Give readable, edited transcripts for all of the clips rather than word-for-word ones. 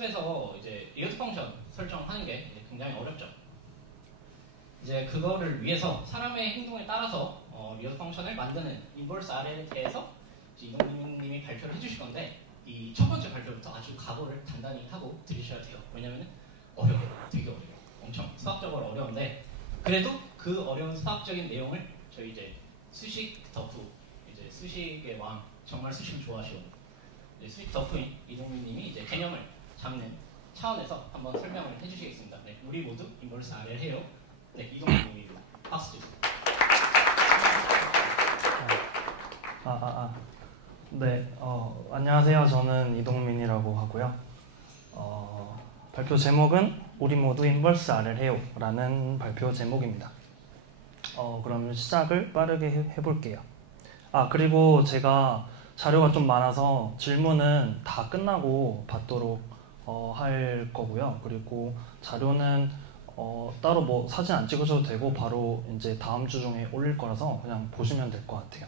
학습에서 이제 리어트 펑션 설정하는 게 이제 굉장히 어렵죠. 이제 그거를 위해서 사람의 행동에 따라서 리어트 펑션을 만드는 인버스 RL에 대해서 이동민님이 발표를 해주실 건데 이 첫 번째 발표부터 아주 각오를 단단히 하고 들으셔야 돼요. 왜냐면 어려워요. 되게 어려워요. 엄청 수학적으로 어려운데 그래도 그 어려운 수학적인 내용을 저희 이제 수식 덕후, 이제 수식의 왕, 정말 수식을 좋아하시거든요. 수식 덕후인 이동민님이 이제 개념을 잡는 차원에서 한번 설명을 해주시겠습니다. 네, 우리 모두 인버스 RL 해요. 네, 이동민님이 박수 주세요. 네, 안녕하세요. 저는 이동민이라고 하고요. 발표 제목은 우리 모두 인버스 RL 해요 라는 발표 제목입니다. 그럼 시작을 빠르게 해볼게요. 그리고 제가 자료가 좀 많아서 질문은 다 끝나고 받도록 할 거고요. 그리고 자료는 따로 뭐 사진 안 찍으셔도 되고 바로 이제 다음 주 중에 올릴 거라서 그냥 보시면 될 것 같아요.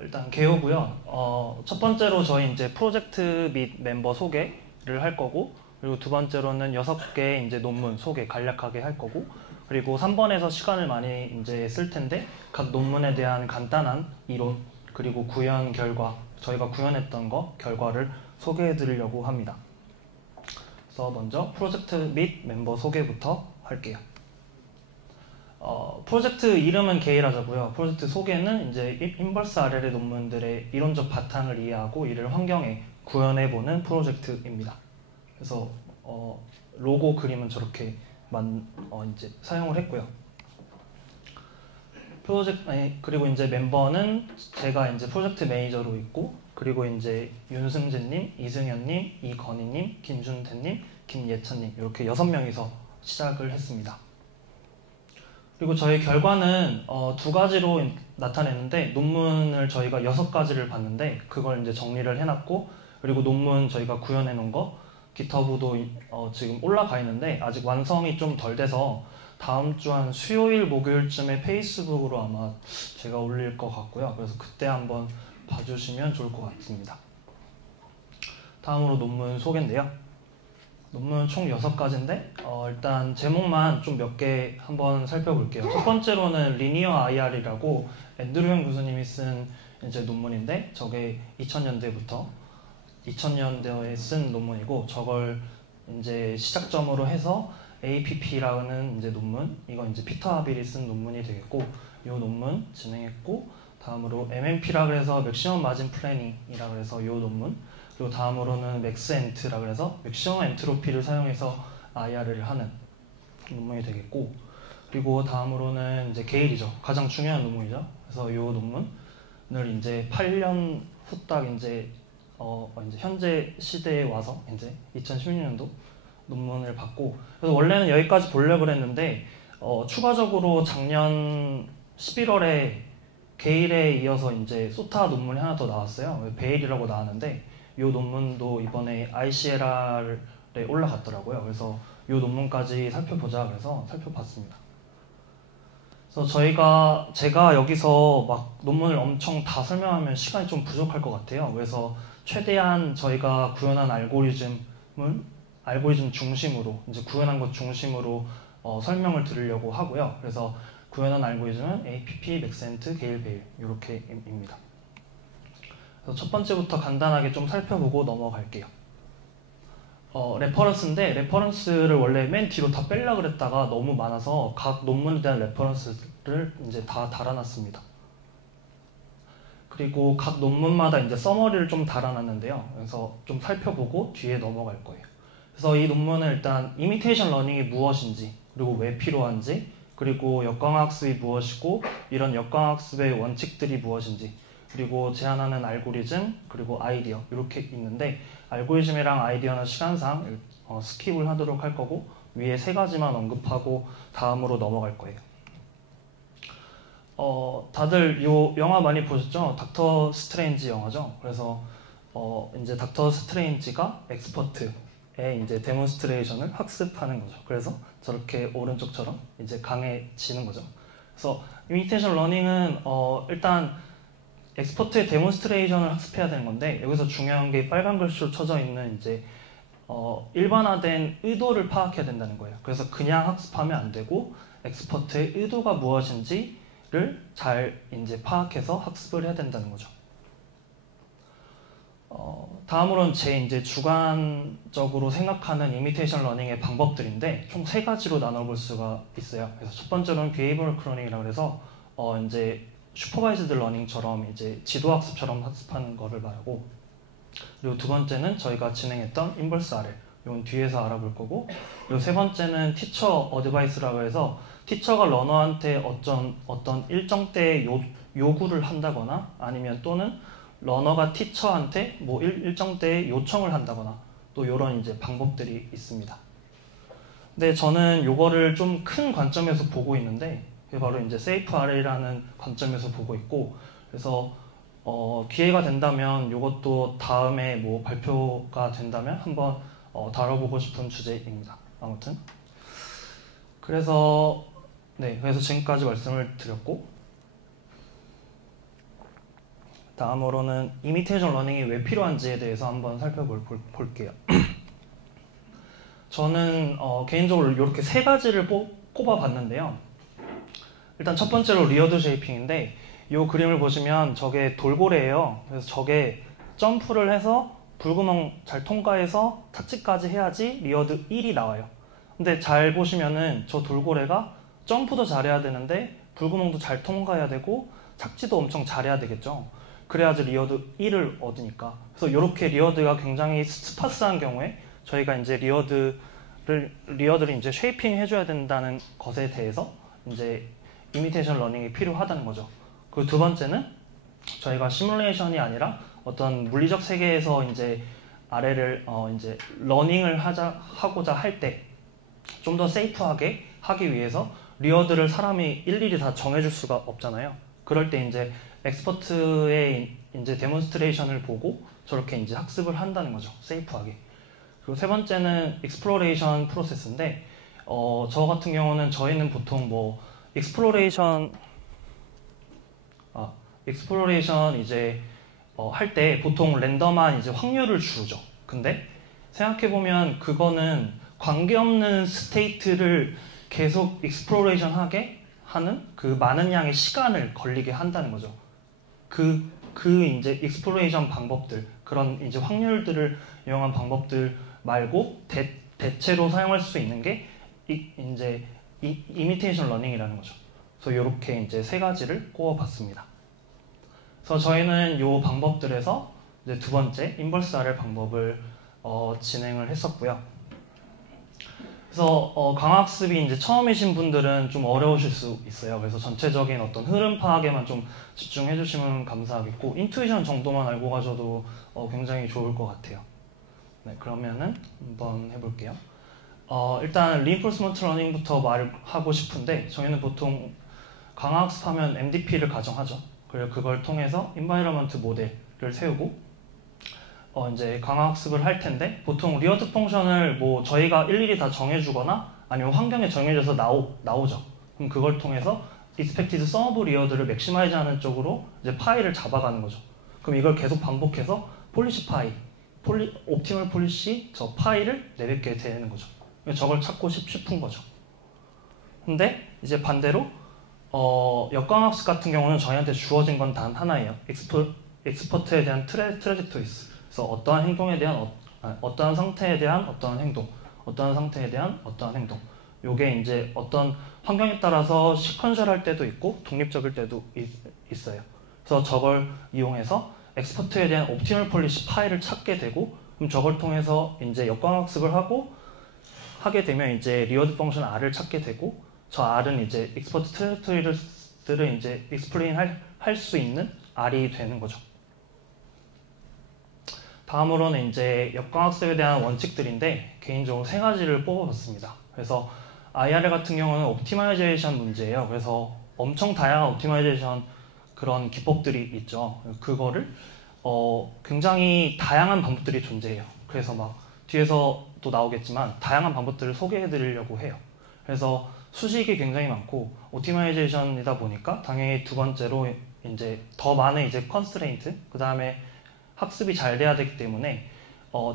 일단 개요고요. 첫 번째로 저희 이제 프로젝트 및 멤버 소개를 할 거고, 그리고 두 번째로는 6개의 이제 논문 소개 간략하게 할 거고, 그리고 3번에서 시간을 많이 이제 쓸 텐데 각 논문에 대한 간단한 이론 그리고 구현 결과, 저희가 구현했던 거 결과를 소개해 드리려고 합니다. 그래서 먼저 프로젝트 및 멤버 소개부터 할게요. 프로젝트 이름은 게일하자고요. 프로젝트 소개는 이제 인버스 RL의 논문들의 이론적 바탕을 이해하고 이를 환경에 구현해보는 프로젝트입니다. 그래서 로고 그림은 저렇게 이제 사용을 했고요. 그리고 이제 멤버는 제가 이제 프로젝트 매니저로 있고, 그리고 이제 윤승진님, 이승현님, 이건희님, 김준태님, 김예찬님 이렇게 6명이서 시작을 했습니다. 그리고 저희 결과는 두 가지로 나타냈는데, 논문을 저희가 6가지를 봤는데 그걸 이제 정리를 해놨고, 그리고 논문 저희가 구현해 놓은 거 GitHub도 지금 올라가 있는데 아직 완성이 좀 덜 돼서 다음 주 한 수요일 목요일쯤에 페이스북으로 아마 제가 올릴 것 같고요. 그래서 그때 한번 봐주시면 좋을 것 같습니다. 다음으로 논문 소개인데요. 논문 총 6가지인데 일단 제목만 좀 몇 개 한번 살펴볼게요. 첫 번째로는 리니어 IR이라고 앤드류 교수님이 쓴 이제 논문인데, 저게 2000년대에 쓴 논문이고, 저걸 이제 시작점으로 해서 APP라는 이제 논문, 이건 이제 피터 하빌이 쓴 논문이 되겠고, 이 논문 진행했고, 다음으로 MMP라 그래서 맥시멈 마진 플래닝이라 그래서 이 논문, 그리고 다음으로는 맥스엔트라 그래서 맥시멈 엔트로피를 사용해서 IR을 하는 논문이 되겠고, 그리고 다음으로는 이제 게일이죠. 가장 중요한 논문이죠. 그래서 이 논문을 이제 8년 후딱 이제 현재 시대에 와서 이제 2016년도 논문을 받고, 그래서 원래는 여기까지 보려고 했는데 추가적으로 작년 11월에 게일에 이어서 이제 소타 논문이 하나 더 나왔어요. 베일이라고 나왔는데 이 논문도 이번에 ICLR에 올라갔더라고요. 그래서 이 논문까지 살펴보자 그래서 살펴봤습니다. 그래서 제가 여기서 막 논문을 엄청 다 설명하면 시간이 좀 부족할 것 같아요. 그래서 최대한 저희가 구현한 알고리즘 중심으로, 이제 구현한 것 중심으로 설명을 드리려고 하고요. 그래서 구현한 알고리즘은 APP, 맥센트, 게일, 베일 이렇게입니다. 그래서 첫 번째부터 간단하게 좀 살펴보고 넘어갈게요. 레퍼런스인데, 레퍼런스를 원래 맨 뒤로 다 빼려고 그랬다가 너무 많아서 각 논문에 대한 레퍼런스를 이제 다 달아놨습니다. 그리고 각 논문마다 이제 서머리를 좀 달아놨는데요. 그래서 좀 살펴보고 뒤에 넘어갈 거예요. 그래서 이 논문은 일단 이미테이션 러닝이 무엇인지, 그리고 왜 필요한지, 그리고 역광학습이 무엇이고 이런 역광학습의 원칙들이 무엇인지, 그리고 제안하는 알고리즘, 그리고 아이디어 이렇게 있는데, 알고리즘이랑 아이디어는 시간상 스킵을 하도록 할 거고 위에 3가지만 언급하고 다음으로 넘어갈 거예요. 다들 요 영화 많이 보셨죠? 닥터 스트레인지 영화죠. 그래서 이제 닥터 스트레인지가 엑스퍼트의 이제 데몬스트레이션을 학습하는 거죠. 그래서 저렇게 오른쪽처럼 이제 강해지는 거죠. 그래서 이미테이션 러닝은 일단 엑스퍼트의 데몬스트레이션을 학습해야 되는 건데 여기서 중요한 게 빨간 글씨로 쳐져 있는 이제 일반화된 의도를 파악해야 된다는 거예요. 그래서 그냥 학습하면 안 되고 엑스퍼트의 의도가 무엇인지를 잘 이제 파악해서 학습을 해야 된다는 거죠. 다음으로는 제 이제 주관적으로 생각하는 이미테이션 러닝의 방법들인데 총 3가지로 나눠볼 수가 있어요. 그래서 첫 번째로는 비헤이비어럴 클로닝이라고 해서 이제 슈퍼바이즈드 러닝처럼 이제 지도학습처럼 학습하는 거를 말하고, 그리고 두 번째는 저희가 진행했던 인버스 RL, 이건 뒤에서 알아볼 거고, 그리고 세 번째는 티처 어드바이스라고 해서 티처가 러너한테 어떤 일정 때의 요구를 한다거나 아니면 또는 러너가 티처한테 뭐 일정 때의 요청을 한다거나 또 이런 이제 방법들이 있습니다. 근데 저는 요거를 좀 큰 관점에서 보고 있는데 그게 바로 이제 세이프 RL이라는 관점에서 보고 있고, 그래서 기회가 된다면 요것도 다음에 뭐 발표가 된다면 한번 다뤄보고 싶은 주제입니다. 아무튼 그래서 지금까지 말씀을 드렸고, 다음으로는 이미테이션 러닝이 왜 필요한지에 대해서 한번 살펴볼게요. 저는 개인적으로 이렇게 3가지를 꼽아봤는데요. 일단 첫 번째로 리어드 쉐이핑인데 이 그림을 보시면 저게 돌고래예요. 그래서 저게 점프를 해서 불구멍 잘 통과해서 타치까지 해야지 리어드 1이 나와요. 근데 잘 보시면은 저 돌고래가 점프도 잘해야 되는데 불구멍도 잘 통과해야 되고 착지도 엄청 잘해야 되겠죠. 그래야지 리어드 1을 얻으니까. 그래서 이렇게 리어드가 굉장히 스파스한 경우에 저희가 이제 리어드를 이제 쉐이핑 해줘야 된다는 것에 대해서 이제 이미테이션 러닝이 필요하다는 거죠. 그 두 번째는 저희가 시뮬레이션이 아니라 어떤 물리적 세계에서 이제 RL을 이제 러닝을 하고자 할 때 좀 더 세이프하게 하기 위해서 리어드를 사람이 일일이 다 정해줄 수가 없잖아요. 그럴 때 이제 엑스퍼트의 이제 데몬스트레이션을 보고 저렇게 이제 학습을 한다는 거죠. 세이프하게. 그리고 세 번째는 익스플로레이션 프로세스인데 저 같은 경우는 저희는 보통 뭐 익스플로레이션 이제 할 때 보통 랜덤한 이제 확률을 주죠. 근데 생각해보면 그거는 관계없는 스테이트를 계속 익스플로레이션 하게 하는 그 많은 양의 시간을 걸리게 한다는 거죠. 그 이제 익스플로레이션 방법들, 그런 이제 확률들을 이용한 방법들 말고 대체로 사용할 수 있는 게 이제 이미테이션 러닝이라는 거죠. 그래서 이렇게 이제 3가지를 꼽아봤습니다. 그래서 저희는 이 방법들에서 이제 두 번째 인버스 RL 방법을 진행을 했었고요. 그래서 강학습이 이제 처음이신 분들은 좀 어려우실 수 있어요. 그래서 전체적인 어떤 흐름 파악에만 좀 집중해 주시면 감사하겠고, 인투이션 정도만 알고 가셔도 굉장히 좋을 것 같아요. 네, 그러면은 한번 해볼게요. 일단 리인포스먼트 러닝부터 말하고 싶은데 저희는 보통 강학습하면 MDP를 가정하죠. 그리고 그걸 통해서 인바이러먼트 모델을 세우고 이제 강화학습을 할 텐데 보통 리어드 펑션을 뭐 저희가 일일이 다 정해주거나 아니면 환경에 정해져서 나오죠. 그럼 그걸 통해서 expected sum of 리어드를 맥시마이즈하는 쪽으로 이제 파이를 잡아가는 거죠. 그럼 이걸 계속 반복해서 폴리시 파이, 옵티멀 폴리시 저 파이를 내뱉게 되는 거죠. 저걸 찾고 싶은 거죠. 근데 이제 반대로 역광학습 같은 경우는 저희한테 주어진 건 단 하나예요. 엑스퍼트에 대한 트레젝토리스. 그래서 어떠한 행동에 대한 어떠한 상태에 대한 어떠한 행동, 어떠한 상태에 대한 어떠한 행동. 요게 이제 어떤 환경에 따라서 시퀀셜 할 때도 있고 독립적일 때도 있어요. 그래서 저걸 이용해서 엑스퍼트에 대한 옵티멀 폴리시 파일을 찾게 되고, 그럼 저걸 통해서 이제 역광학습을 하게 되면 이제 리워드 펑션 R을 찾게 되고, 저 R은 이제 엑스퍼트 트레젝토리들을 이제 익스플레인 할 수 있는 R이 되는 거죠. 다음으로는 이제 역광학습에 대한 원칙들인데 개인적으로 3가지를 뽑아봤습니다. 그래서 IRL 같은 경우는 옵티마이제이션 문제예요. 그래서 엄청 다양한 옵티마이제이션 그런 기법들이 있죠. 그거를 굉장히 다양한 방법들이 존재해요. 그래서 막 뒤에서 또 나오겠지만 다양한 방법들을 소개해드리려고 해요. 그래서 수식이 굉장히 많고 옵티마이제이션이다 보니까 당연히 두 번째로 이제 더 많은 이제 컨스트레인트, 그 다음에 학습이 잘 돼야 되기 때문에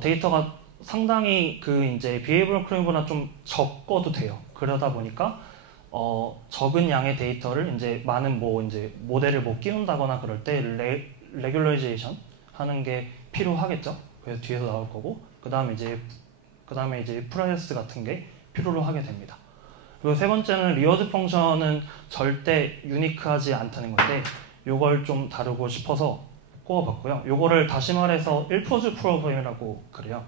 데이터가 상당히 그 이제 비헤이비어럴 크림보다 좀 적어도 돼요. 그러다 보니까 적은 양의 데이터를 이제 많은 뭐 이제 모델을 뭐 끼운다거나 그럴 때 레귤러이제이션 하는 게 필요하겠죠. 그래서 뒤에서 나올 거고, 그 다음에 이제 프로세스 같은 게 필요로 하게 됩니다. 그리고 세 번째는 리워드 펑션은 절대 유니크하지 않다는 건데, 요걸 좀 다루고 싶어서 꼽아봤고요. 요거를 다시 말해서 1포즈 프로그램이라고 그래요.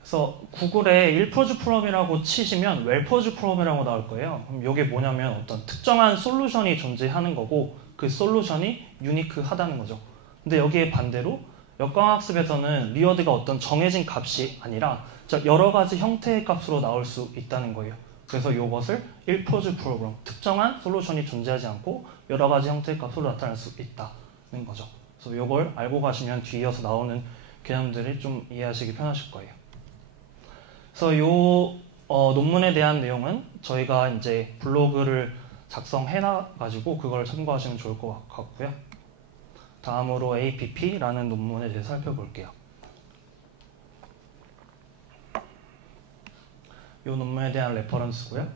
그래서 구글에 1포즈 프로그램이라고 치시면 웰포즈 프로그램이라고 나올 거예요. 그럼 이게 뭐냐면 어떤 특정한 솔루션이 존재하는 거고, 그 솔루션이 유니크하다는 거죠. 근데 여기에 반대로 역광학습에서는 리워드가 어떤 정해진 값이 아니라 여러 가지 형태의 값으로 나올 수 있다는 거예요. 그래서 이것을 1포즈 프로그램, 특정한 솔루션이 존재하지 않고 여러 가지 형태의 값으로 나타낼 수 있다는 거죠. 그래서 이걸 알고 가시면 뒤이어서 나오는 개념들이 좀 이해하시기 편하실 거예요. 그래서 이 논문에 대한 내용은 저희가 이제 블로그를 작성해놔가지고 그걸 참고하시면 좋을 것 같고요. 다음으로 APP라는 논문에 대해 살펴볼게요. 이 논문에 대한 레퍼런스고요.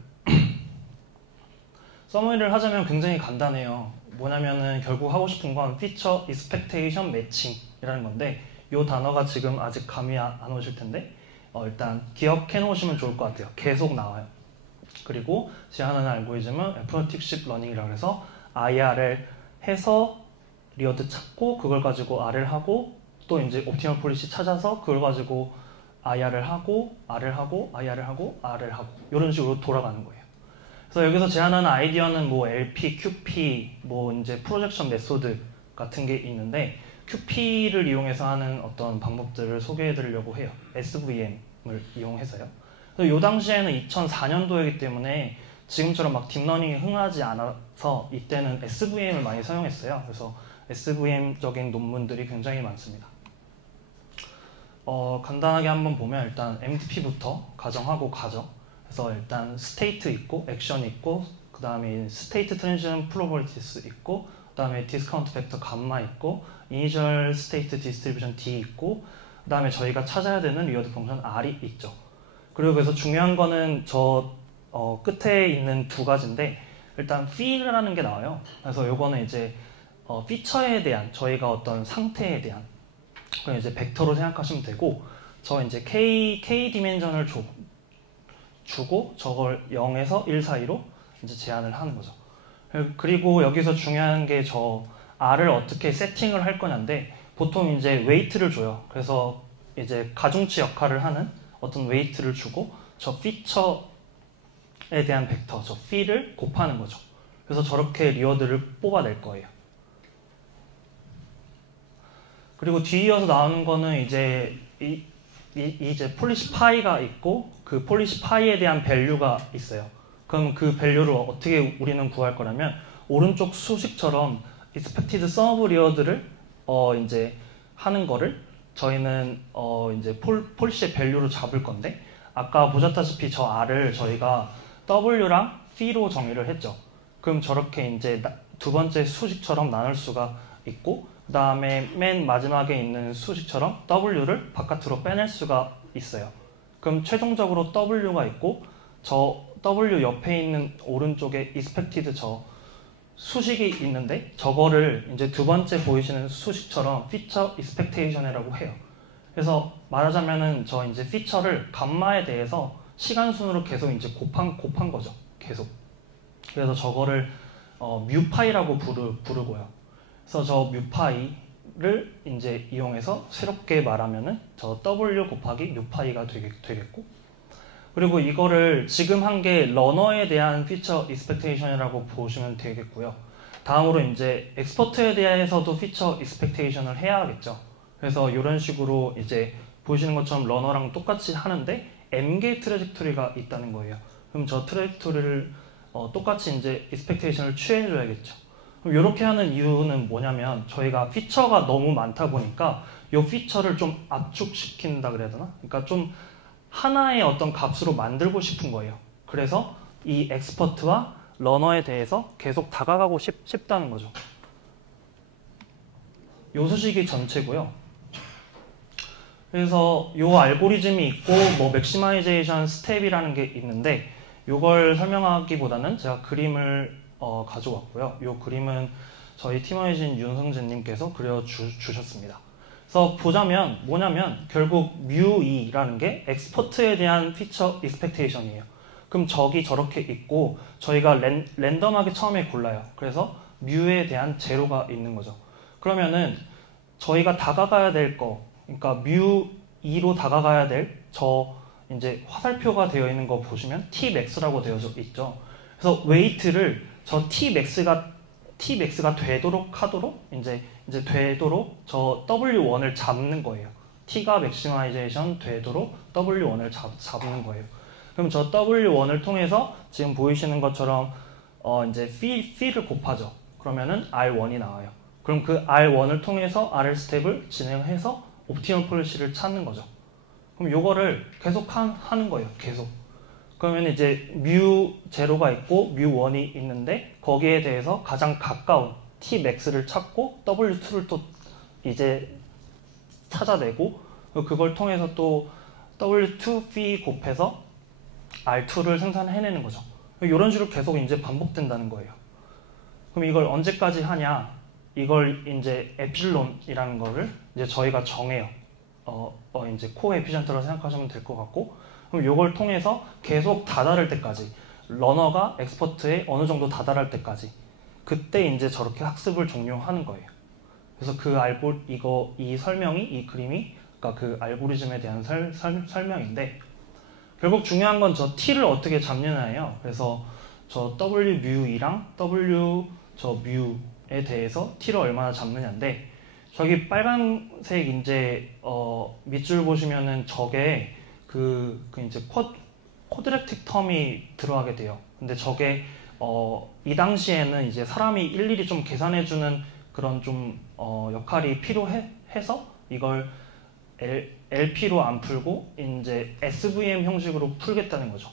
서머리를 하자면 굉장히 간단해요. 뭐냐면은 결국 하고 싶은 건 피처 익스펙테이션 매칭이라는 건데, 이 단어가 지금 아직 감이 안 오실 텐데 일단 기억해 놓으시면 좋을 것 같아요. 계속 나와요. 그리고 제안하는 알고리즘은 애프러티브십 러닝이라고 해서 IRL 해서 리워드 찾고 그걸 가지고 R을 하고 또 이제 옵티멀 폴리시 찾아서 그걸 가지고 IR을 하고 R을 하고 IR을 하고 R을 하고 이런 식으로 돌아가는 거예요. 그래서 여기서 제안하는 아이디어는 뭐 LP, QP, 뭐 이제 프로젝션 메소드 같은 게 있는데, QP를 이용해서 하는 어떤 방법들을 소개해 드리려고 해요. SVM을 이용해서요. 그래서 이 당시에는 2004년도이기 때문에 지금처럼 막 딥러닝이 흥하지 않아서 이때는 SVM을 많이 사용했어요. 그래서 SVM적인 논문들이 굉장히 많습니다. 간단하게 한번 보면 일단 MDP부터 가정하고 가죠. 그래서 일단 스테이트 있고 액션 있고 그 다음에 스테이트 트랜지션 프로버티스 있고 그 다음에 디스카운트 팩터 감마 있고 이니셜 스테이트 디스트리뷰션 D 있고 그 다음에 저희가 찾아야 되는 리워드 펑션 R이 있죠. 그리고 그래서 중요한 거는 저 끝에 있는 두 가지인데, 일단 feel이라는 게 나와요. 그래서 요거는 이제 피처에 대한 저희가 어떤 상태에 대한 그냥 이제 벡터로 생각하시면 되고, 저 이제 k 디멘전을 주고 저걸 0에서 1 사이로 이제 제한을 하는 거죠. 그리고 여기서 중요한 게 저 R을 어떻게 세팅을 할 거냐인데, 보통 이제 웨이트를 줘요. 그래서 이제 가중치 역할을 하는 어떤 웨이트를 주고 저 피처에 대한 벡터, 저 fe를 곱하는 거죠. 그래서 저렇게 리워드를 뽑아낼 거예요. 그리고 뒤이어서 나오는 거는 이제 이제 폴리시 파이가 있고 그 폴리시 파이에 대한 밸류가 있어요. 그럼 그 밸류를 어떻게 우리는 구할 거냐면, 오른쪽 수식처럼 expected sum of 리워드를 이제 하는 거를 저희는 이제 폴리시의 밸류로 잡을 건데, 아까 보셨다시피 저 R을 저희가 W랑 P로 정의를 했죠. 그럼 저렇게 이제 두 번째 수식처럼 나눌 수가 있고, 그 다음에 맨 마지막에 있는 수식처럼 W를 바깥으로 빼낼 수가 있어요. 그럼 최종적으로 W가 있고 저 W 옆에 있는 오른쪽에 expected 저 수식이 있는데, 저거를 이제 두 번째 보이시는 수식처럼 feature expectation이라고 해요. 그래서 말하자면은 저 이제 feature를 감마에 대해서 시간순으로 계속 이제 곱한 거죠. 계속. 그래서 저거를 뮤파이라고 부르고요. 그래서 저 뮤파이를 이제 이용해서 새롭게 말하면은 저 W 곱하기 뮤파이가 되겠고, 그리고 이거를 지금 한 게 러너에 대한 피처 익스펙테이션이라고 보시면 되겠고요. 다음으로 이제 엑스퍼트에 대해서도 피처 익스펙테이션을 해야 하겠죠. 그래서 이런 식으로 이제 보시는 것처럼 러너랑 똑같이 하는데 M개 트래젝토리가 있다는 거예요. 그럼 저 트래젝토리를 똑같이 이제 익스펙테이션을 취해줘야겠죠. 이렇게 하는 이유는 뭐냐면, 저희가 피처가 너무 많다 보니까 이 피처를 좀 압축시킨다 그래야 되나? 그러니까 좀 하나의 어떤 값으로 만들고 싶은 거예요. 그래서 이 엑스퍼트와 러너에 대해서 계속 다가가고 싶다는 거죠. 요 수식이 전체고요. 그래서 요 알고리즘이 있고 뭐 맥시마이제이션 스텝이라는 게 있는데 요걸 설명하기보다는 제가 그림을 가져왔고요. 요 그림은 저희 팀원이신 윤성재님께서 그려주셨습니다. 그래서 보자면 뭐냐면 결국 뮤2라는 게 엑스포트에 대한 피처 익스펙테이션이에요. 그럼 적이 저렇게 있고 저희가 랜덤하게 처음에 골라요. 그래서 뮤에 대한 제로가 있는 거죠. 그러면은 저희가 다가가야 될 거, 그러니까 뮤2로 다가가야 될 저 이제 화살표가 되어 있는 거 보시면 Tmax라고 되어 있죠. 그래서 웨이트를 저 Tmax가 되도록 하도록 이제 되도록 저 W1을 잡는 거예요. T가 맥시마이제이션 되도록 W1을 잡는 거예요. 그럼 저 W1을 통해서 지금 보이시는 것처럼 이제 P를 곱하죠. 그러면은 R1이 나와요. 그럼 그 R1을 통해서 RL 스텝을 진행해서 옵티멀 폴리시를 찾는 거죠. 그럼 요거를 계속 하는 거예요. 계속. 그러면 이제 뮤0가 있고 뮤1이 있는데 거기에 대해서 가장 가까운 Tmax를 찾고 W2를 또 이제 찾아내고 그걸 통해서 또 W2 P 곱해서 R2를 생산해내는 거죠. 이런 식으로 계속 이제 반복된다는 거예요. 그럼 이걸 언제까지 하냐? 이걸 이제 에필론이라는 거를 이제 저희가 정해요. 이제 코에피션트라고 생각하시면 될 것 같고, 그럼 이걸 통해서 계속 다다를 때까지, 러너가 엑스퍼트에 어느 정도 다다를 때까지, 그때 이제 저렇게 학습을 종료하는 거예요. 그래서 이 설명이, 이 그림이, 그러니까 그 알고리즘에 대한 설명인데, 결국 중요한 건 저 T를 어떻게 잡느냐예요. 그래서 저 WμE랑 뮤에 대해서 T를 얼마나 잡느냐인데, 저기 빨간색 이제 밑줄 보시면은 저게 이제 쿼드래틱 텀이 들어가게 돼요. 근데 저게 이 당시에는 이제 사람이 일일이 좀 계산해주는 그런 좀 역할이 필요해서 이걸 LP로 안 풀고 이제 SVM 형식으로 풀겠다는 거죠.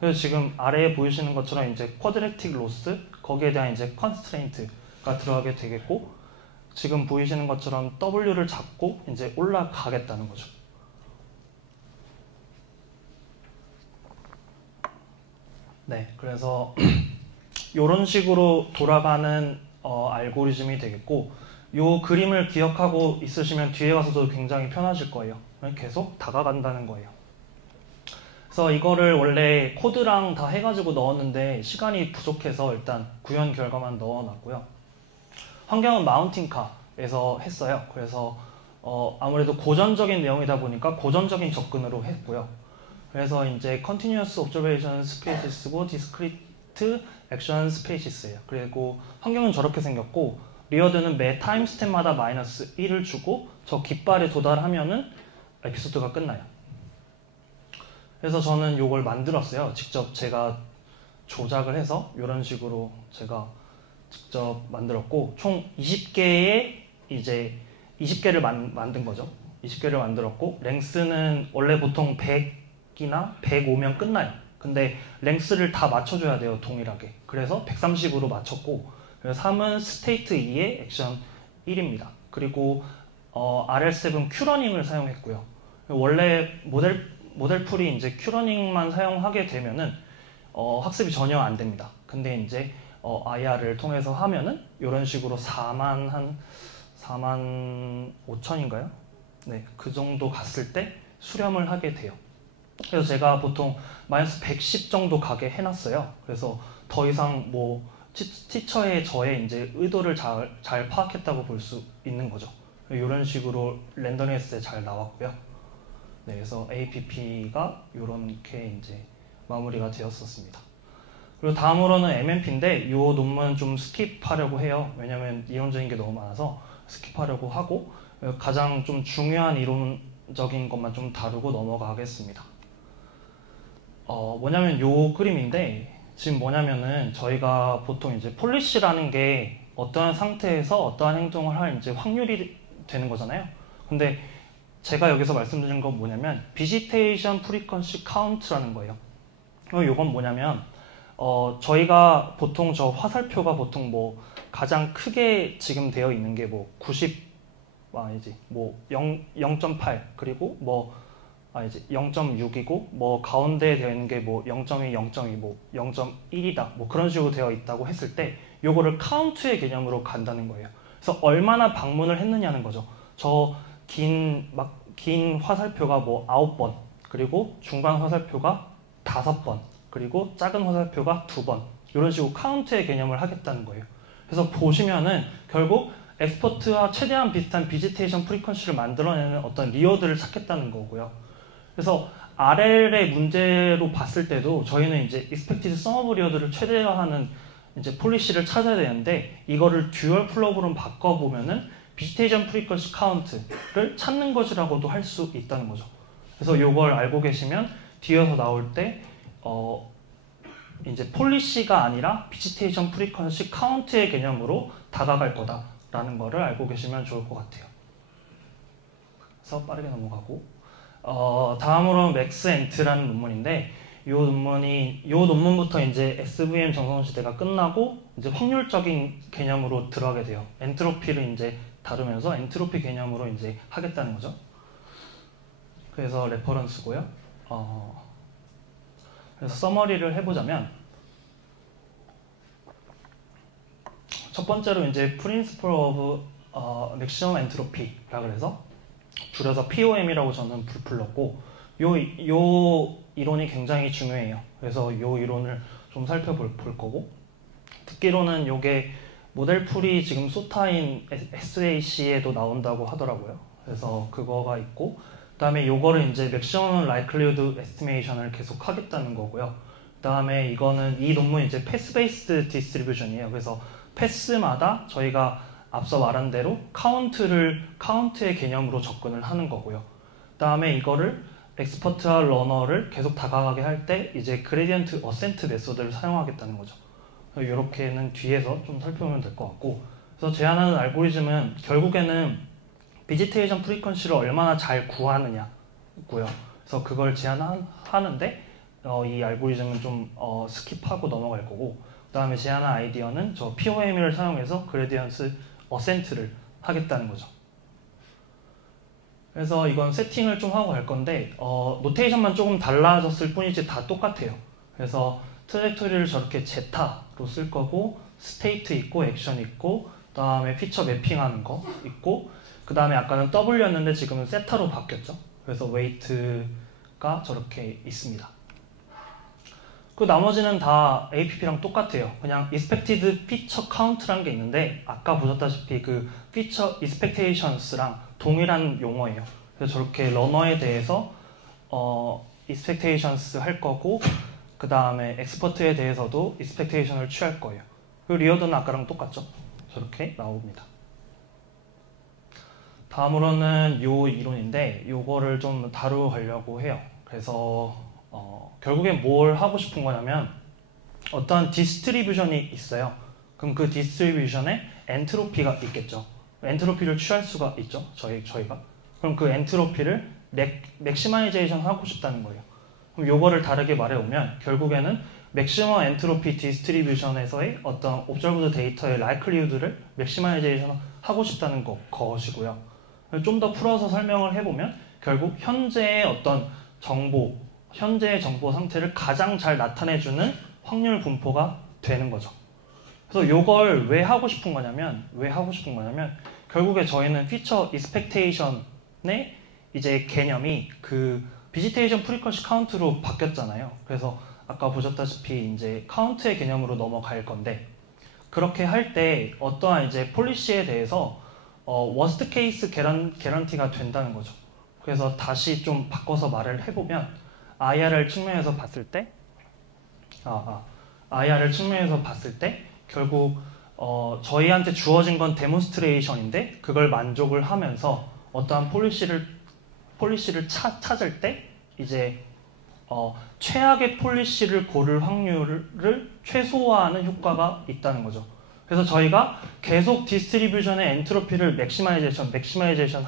그래서 지금 아래에 보이시는 것처럼 이제 쿼드래틱 로스 거기에 대한 이제 컨스트레인트가 들어가게 되겠고, 지금 보이시는 것처럼 W를 잡고 이제 올라가겠다는 거죠. 네, 그래서 이런 식으로 돌아가는 알고리즘이 되겠고, 이 그림을 기억하고 있으시면 뒤에 와서도 굉장히 편하실 거예요. 계속 다가간다는 거예요. 그래서 이거를 원래 코드랑 다 해가지고 넣었는데 시간이 부족해서 일단 구현 결과만 넣어놨고요. 환경은 마운틴카에서 했어요. 그래서 아무래도 고전적인 내용이다 보니까 고전적인 접근으로 했고요. 그래서 이제 Continuous Observation Spaces고 Discrete Action Spaces예요. 그리고 환경은 저렇게 생겼고, 리어드는 매 타임 스텝마다 마이너스 1을 주고 저 깃발에 도달하면은 에피소드가 끝나요. 그래서 저는 이걸 만들었어요. 직접 제가 조작을 해서 이런 식으로 제가 직접 만들었고, 총 20개를 만든 거죠. 20개를 만들었고, 랭스는 원래 보통 100이나 105면 끝나요. 근데 랭스를 다 맞춰줘야 돼요, 동일하게. 그래서 130으로 맞췄고, 그래서 3은 스테이트 2의 액션 1입니다. 그리고 RL7 큐러닝을 사용했고요. 원래 모델풀이 이제 큐러닝만 사용하게 되면은 학습이 전혀 안 됩니다. 근데 이제 IR을 통해서 하면은 이런 식으로 4만 5천인가요? 네, 그 정도 갔을 때 수렴을 하게 돼요. 그래서 제가 보통 마이너스 110 정도 가게 해놨어요. 그래서 더 이상 뭐 티처의 저의 이제 의도를 잘 파악했다고 볼 수 있는 거죠. 이런 식으로 렌더링 했을 때 잘 나왔고요. 네, 그래서 APP가 이렇게 이제 마무리가 되었었습니다. 그리고 다음으로는 MMP인데 이 논문 좀 스킵하려고 해요. 왜냐면 이론적인 게 너무 많아서 스킵하려고 하고, 가장 좀 중요한 이론적인 것만 좀 다루고 넘어가겠습니다. 뭐냐면 이 그림인데, 지금 뭐냐면은 저희가 보통 이제 폴리시라는 게 어떠한 상태에서 어떠한 행동을 할 이제 확률이 되는 거잖아요. 근데 제가 여기서 말씀드린 건 뭐냐면 Visitation Frequency Count라는 거예요. 이건 뭐냐면 저희가 보통 저 화살표가 보통 뭐 가장 크게 지금 되어 있는 게 뭐 90, 아니지, 뭐 0.8 그리고 뭐 아니지 0.6이고 뭐 가운데에 되어 있는 게 뭐 0.2, 0.2, 뭐 0.1이다 뭐 그런 식으로 되어 있다고 했을 때 요거를 카운트의 개념으로 간다는 거예요. 그래서 얼마나 방문을 했느냐는 거죠. 저 긴 화살표가 뭐 9번 그리고 중간 화살표가 5번 그리고 작은 화살표가 2번 이런 식으로 카운트의 개념을 하겠다는 거예요. 그래서 보시면은 결국 엑스퍼트와 최대한 비슷한 비지테이션 프리퀀시를 만들어내는 어떤 리워드를 찾겠다는 거고요. 그래서 RL의 문제로 봤을 때도 저희는 이제 expected sum of 리워드를 최대화하는 이제 폴리시를 찾아야 되는데 이거를 듀얼 플러그로 바꿔보면은 비지테이션 프리퀀시 카운트를 찾는 것이라고도 할 수 있다는 거죠. 그래서 이걸 알고 계시면 뒤에서 나올 때 이제 폴리시가 아니라 비지테이션 프리퀀시 카운트의 개념으로 다가갈 거다라는 거를 알고 계시면 좋을 것 같아요. 그래서 빠르게 넘어가고 다음으로는 맥스엔트라는 논문인데 이 논문부터 이제 SVM 정성 시대가 끝나고 이제 확률적인 개념으로 들어가게 돼요. 엔트로피를 이제 다루면서 엔트로피 개념으로 이제 하겠다는 거죠. 그래서 레퍼런스고요. 그래서 서머리를 해보자면 첫 번째로 이제 Principle of Maximum Entropy라 그래서 줄여서 POM이라고 저는 불렀고 요 이론이 굉장히 중요해요. 그래서 요 이론을 좀 살펴볼 거고 듣기로는 요게 모델풀이 지금 소타인 SAC에도 나온다고 하더라고요. 그래서 그거가 있고 그 다음에 요거를 이제 Maximum Likelihood Estimation을 계속 하겠다는 거고요. 그 다음에 이 논문이 이제 Path-Based Distribution이에요. 그래서 패스마다 저희가 앞서 말한 대로 카운트의 개념으로 접근을 하는 거고요. 그 다음에 이거를 엑스퍼트와 러너를 계속 다가가게 할 때 이제 그레디언트 어센트 메소드를 사용하겠다는 거죠. 이렇게는 뒤에서 좀 살펴보면 될 것 같고 그래서 제안하는 알고리즘은 결국에는 비지테이션 프리퀀시를 얼마나 잘 구하느냐고요. 그래서 그걸 제안하는데 이 알고리즘은 좀 스킵하고 넘어갈 거고 그 다음에 제안한 아이디어는 저 POM을 사용해서 그레디언트 어센트를 하겠다는 거죠. 그래서 이건 세팅을 좀 하고 갈 건데 노테이션만 조금 달라졌을 뿐이지 다 똑같아요. 그래서 트레토리를 저렇게 제타로 쓸 거고 스테이트 있고 액션 있고 그 다음에 피처 매핑하는 거 있고 그 다음에 아까는 W였는데 지금은 세타로 바뀌었죠. 그래서 웨이트가 저렇게 있습니다. 그 나머지는 다 APP랑 똑같아요. 그냥 expected feature count라는 게 있는데 아까 보셨다시피 그 feature expectations랑 동일한 용어예요. 그래서 저렇게 러너에 대해서 expectations 할 거고 그 다음에 expert에 대해서도 expectation을 취할 거예요. 그리고 리어드는 아까랑 똑같죠. 저렇게 나옵니다. 다음으로는 요 이론인데 요거를 좀 다루려고 해요. 그래서 결국에 뭘 하고 싶은 거냐면 어떤 디스트리뷰션이 있어요. 그럼 그 디스트리뷰션에 엔트로피가 있겠죠. 엔트로피를 취할 수가 있죠. 저희가. 그럼 그 엔트로피를 맥시마이제이션 하고 싶다는 거예요. 그럼 요거를 다르게 말해보면 결국에는 맥시멈 엔트로피 디스트리뷰션에서의 어떤 옵저브드 데이터의 라이클리후드를 맥시마이제이션 하고 싶다는 것이고요. 좀 더 풀어서 설명을 해보면 결국 현재의 어떤 현재의 정보 상태를 가장 잘 나타내주는 확률 분포가 되는 거죠. 그래서 이걸 왜 하고 싶은 거냐면 결국에 저희는 피처 익스펙테이션의 이제 개념이 그 비지테이션 프리퀀시 카운트로 바뀌었잖아요. 그래서 아까 보셨다시피 이제 카운트의 개념으로 넘어갈 건데 그렇게 할 때 어떠한 이제 폴리시에 대해서 워스트 케이스 개런티가 된다는 거죠. 그래서 다시 좀 바꿔서 말을 해보면 IRL 측면에서 봤을 때 결국 저희한테 주어진 건 데몬스트레이션인데 그걸 만족을 하면서 어떠한 폴리시를 찾을 때 이제 최악의 폴리시를 고를 확률을 최소화하는 효과가 있다는 거죠. 그래서 저희가 계속 디스트리뷰션의 엔트로피를 맥시마이제이션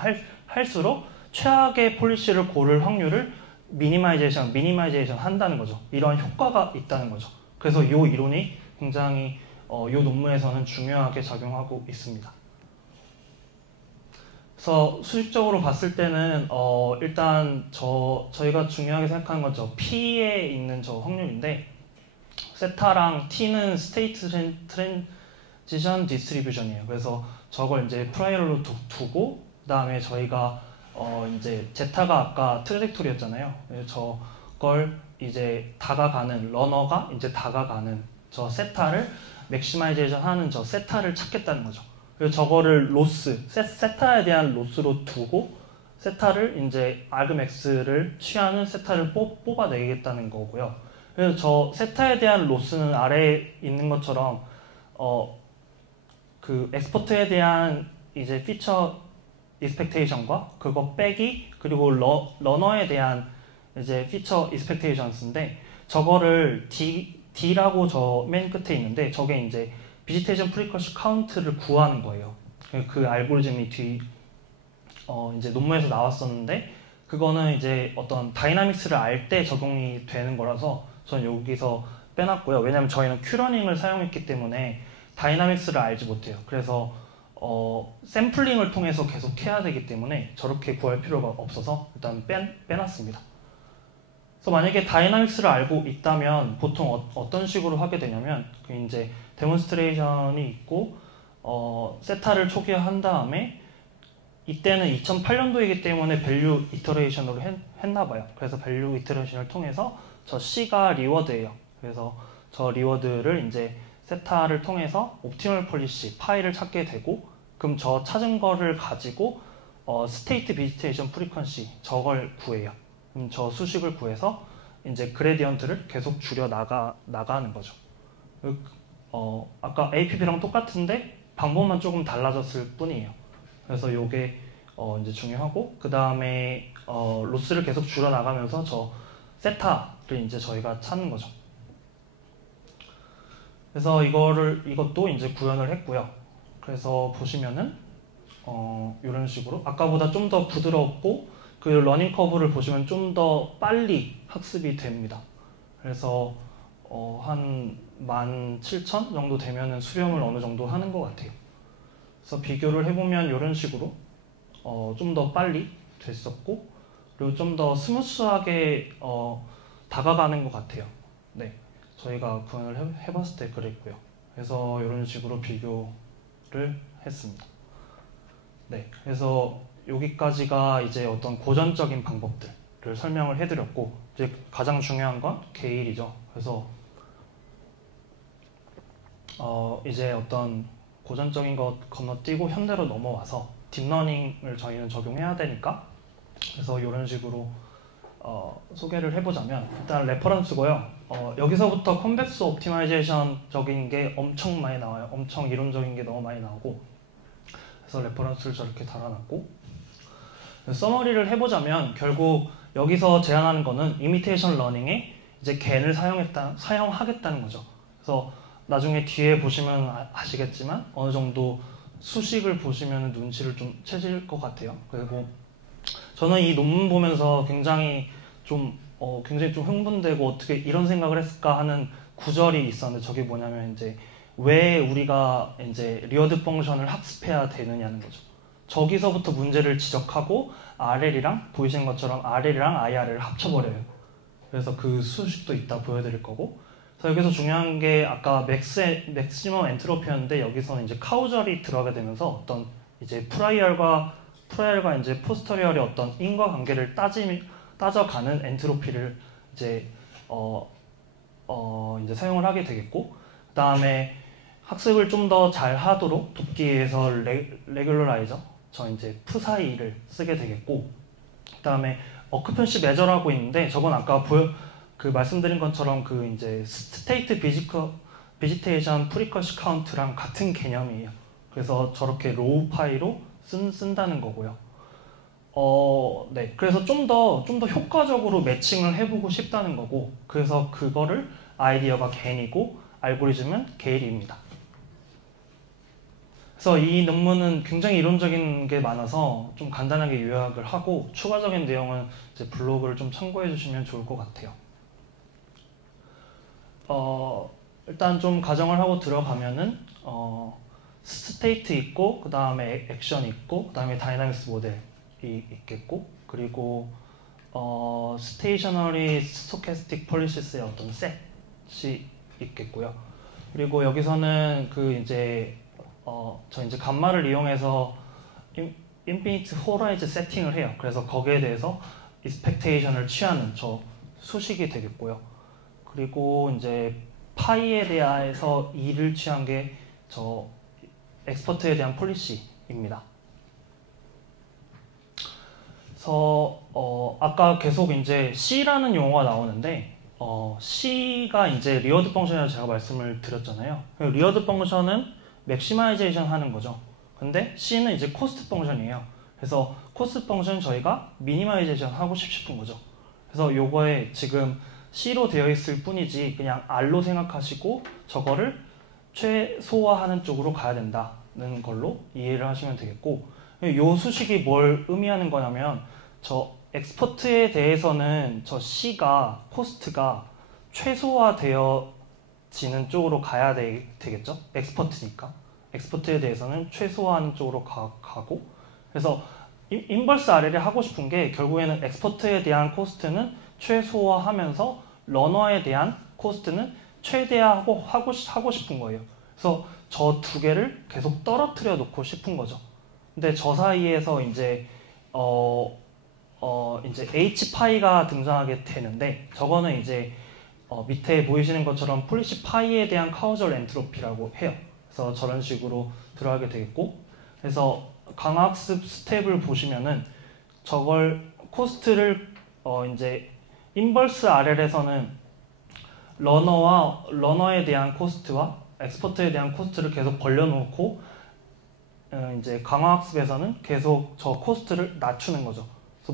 할수록 최악의 폴리시를 고를 확률을 미니마이제이션 한다는 거죠. 이런 효과가 있다는 거죠. 그래서 이 이론이 굉장히 이 논문에서는 중요하게 작용하고 있습니다. 그래서 수식적으로 봤을 때는 일단 저희가 중요하게 생각하는 건 저 P에 있는 저 확률인데, 세타랑 T는 스테이트 트랜지션 디스트리뷰션이에요. 그래서 저걸 이제 프라이어로 두고, 그 다음에 저희가 이제 제타가 아까 트레젝토리였잖아요. 저걸 이제 다가가는 러너가 이제 다가가는 저 세타를 맥시마이제이션 하는 저 세타를 찾겠다는 거죠. 그래서 저거를 로스, 세타에 대한 로스로 두고 세타를 이제 argmax를 취하는 세타를 뽑아내겠다는 거고요. 그래서 저 세타에 대한 로스는 아래에 있는 것처럼 그 엑스퍼트에 대한 이제 피처 익스펙테이션과 그거 빼기, 그리고 러너에 대한 이제 피처 익스펙테이션스인데, 저거를 D라고 저 맨 끝에 있는데 저게 이제 비지테이션 프리커시 카운트를 구하는 거예요. 그 알고리즘이 이제 논문에서 나왔었는데, 그거는 이제 어떤 다이나믹스를 알 때 적용이 되는 거라서 전 여기서 빼놨고요. 왜냐면 저희는 큐러닝을 사용했기 때문에 다이나믹스를 알지 못해요. 그래서 샘플링을 통해서 계속 해야 되기 때문에 저렇게 구할 필요가 없어서 일단 빼놨습니다. 그래서 만약에 다이나믹스를 알고 있다면 보통 어떤 식으로 하게 되냐면, 그 이제 데몬스트레이션이 있고 세타를 초기화한 다음에, 이때는 2008년도이기 때문에 밸류 이터레이션으로 했나봐요. 그래서 밸류 이터레이션을 통해서 저 C가 리워드예요. 그래서 저 리워드를 이제 세타를 통해서 옵티멀 폴리시 파이를 찾게 되고, 그럼 저 찾은 거를 가지고 스테이트 비지테이션 프리퀀시 저걸 구해요. 그럼 저 수식을 구해서 이제 그레디언트를 계속 줄여 나가는 거죠. 아까 APP랑 똑같은데 방법만 조금 달라졌을 뿐이에요. 그래서 요게 이제 중요하고, 그 다음에 로스를 계속 줄여 나가면서 저 세타를 이제 저희가 찾는 거죠. 그래서 이것도 이제 구현을 했고요. 그래서 보시면은 이런 식으로 아까보다 좀 더 부드럽고, 그 러닝 커브를 보시면 좀 더 빨리 학습이 됩니다. 그래서 한 17,000 정도 되면은 수렴을 어느 정도 하는 것 같아요. 그래서 비교를 해보면 이런 식으로 좀 더 빨리 됐었고, 그리고 좀 더 스무스하게 다가가는 것 같아요. 네, 저희가 구현을 해봤을 때 그랬고요. 그래서 이런 식으로 비교를 했습니다. 네, 그래서 여기까지가 이제 어떤 고전적인 방법들을 설명을 해드렸고, 이제 가장 중요한 건 게일이죠. 그래서 이제 어떤 고전적인 것 건너뛰고 현대로 넘어와서 딥러닝을 저희는 적용해야 되니까, 그래서 이런 식으로 소개를 해보자면, 일단 레퍼런스고요. 여기서부터 컨벡스 옵티마이제이션적인 게 엄청 많이 나와요. 엄청 이론적인 게 너무 많이 나오고, 그래서 레퍼런스를 저렇게 달아놨고, 서머리를 해보자면 결국 여기서 제안하는 거는 이미테이션 러닝에 이제 겐을 사용하겠다는 거죠. 그래서 나중에 뒤에 보시면 아시겠지만 어느 정도 수식을 보시면 눈치를 좀 채실 것 같아요. 그리고 저는 이 논문 보면서 굉장히 좀 흥분되고 어떻게 이런 생각을 했을까 하는 구절이 있었는데, 저게 뭐냐면 이제 왜 우리가 이제 리워드 펑션을 학습해야 되느냐는 거죠. 저기서부터 문제를 지적하고 RL이랑 보이시는 것처럼 RL이랑 IR을 합쳐버려요. 그래서 그 수식도 이따 보여드릴 거고, 그래서 여기서 중요한 게 아까 맥시멈 엔트로피였는데, 여기서는 이제 카우절이 들어가게 되면서 어떤 이제 프라이얼과 이제 포스터리얼의 어떤 인과관계를 따져가는 엔트로피를 이제 이제 사용을 하게 되겠고, 그 다음에 학습을 좀 더 잘 하도록 돕기 위해서 레귤러라이저, 저 이제 프사이를 쓰게 되겠고, 그 다음에 어큐펜시 메저라고 있는데, 저건 아까 말씀드린 것처럼 그 이제 스테이트 비지테이션 프리커시 카운트랑 같은 개념이에요. 그래서 저렇게 로우 파이로 쓴다는 거고요. 네, 그래서 좀 더 효과적으로 매칭을 해보고 싶다는 거고, 그래서 그거를 아이디어가 겐이고 알고리즘은 게일입니다. 그래서 이 논문은 굉장히 이론적인 게 많아서 좀 간단하게 요약을 하고, 추가적인 내용은 이제 블로그를 좀 참고해 주시면 좋을 것 같아요. 일단 좀 가정을 하고 들어가면은 스테이트 있고 그 다음에 액션 있고 그 다음에 다이나믹스 모델이 있겠고 그리고 스테이셔너리 스토캐스틱 폴리시스의 어떤 셋이 있겠고요. 그리고 여기서는 그 이제 저 이제 감마를 이용해서 인피니트 호라이즈 세팅을 해요. 그래서 거기에 대해서 익스펙테이션을 취하는 저 수식이 되겠고요. 그리고 이제 파이에 대해서 2를 취한 게 저 엑스퍼트에 대한 폴리시입니다. 그래서 아까 계속 이제 C라는 용어가 나오는데 C가 이제 리워드 펑션이라고 제가 말씀을 드렸잖아요. 리워드 펑션은 맥시마이제이션 하는 거죠. 근데 C는 이제 코스트 펑션이에요. 그래서 코스트 펑션 저희가 미니마이제이션 하고 싶은 거죠. 그래서 요거에 지금 C로 되어 있을 뿐이지 그냥 R로 생각하시고 저거를 최소화하는 쪽으로 가야 된다는 걸로 이해를 하시면 되겠고 요 수식이 뭘 의미하는 거냐면 저 엑스퍼트에 대해서는 저 C가 코스트가 최소화되어지는 쪽으로 가야 되겠죠? 엑스퍼트니까 엑스퍼트에 대해서는 최소화하는 쪽으로 가고 그래서 인버스 RL이 하고 싶은 게 결국에는 엑스퍼트에 대한 코스트는 최소화하면서 러너에 대한 코스트는 최대화하고 하고 싶은 거예요. 그래서 저 두 개를 계속 떨어뜨려 놓고 싶은 거죠. 근데 저 사이에서 이제 이제 H파이가 등장하게 되는데 저거는 이제 밑에 보이시는 것처럼 폴리시 파이에 대한 카우절 엔트로피라고 해요. 그래서 저런 식으로 들어가게 되겠고 그래서 강화학습 스텝을 보시면은 저걸 코스트를 이제 인버스 RL에서는 러너에 대한 코스트와 엑스퍼트에 대한 코스트를 계속 벌려놓고 이제 강화학습에서는 계속 저 코스트를 낮추는 거죠. 그래서